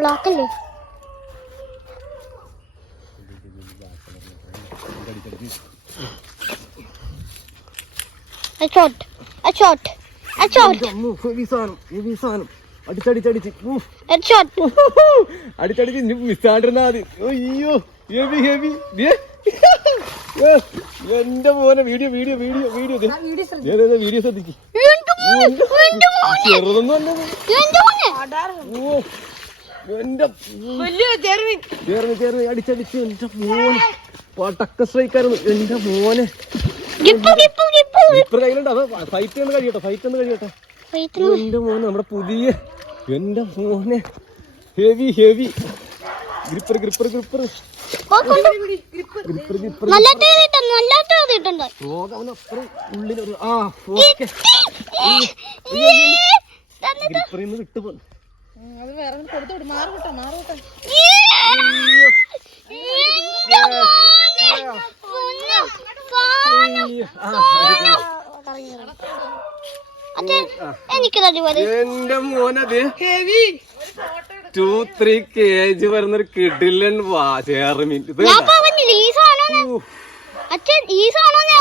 ബ്ലോക്കല്ലേ അടിച്ചടിച്ച് മിസ്സാണ്ടിരുന്നാ മതി. അയ്യോ heavy heavy. എന്റെ മോനെ video video video video video ശ്രദ്ധിക്കും. ചെറുതൊന്നും അല്ലത്. എന്റെ ചേർന്ന് അടിച്ചടിച്ച് എന്റെ മോനെ പടക്ക സ്ട്രൈക്കായിരുന്നു എന്റെ മോനെ. ഇപ്പൊ കയ്യിലുണ്ട്. അത് ഫൈറ്റ് ഒന്ന് കഴിയട്ടെ, ഫൈറ്റ് ഒന്ന് കഴിയട്ടെ. എന്റെ മോനെ നമ്മുടെ പുതിയ എന്റെ മോനെ heavy heavy gripper gripper gripper ഉള്ളിലൊരു ഗ്രിപ്പറിന്ന് വിട്ടു പോ. എന്റെ മോനത് 2-3 kg വരുന്നൊരു കിടിലൻ ചേർമീൻ.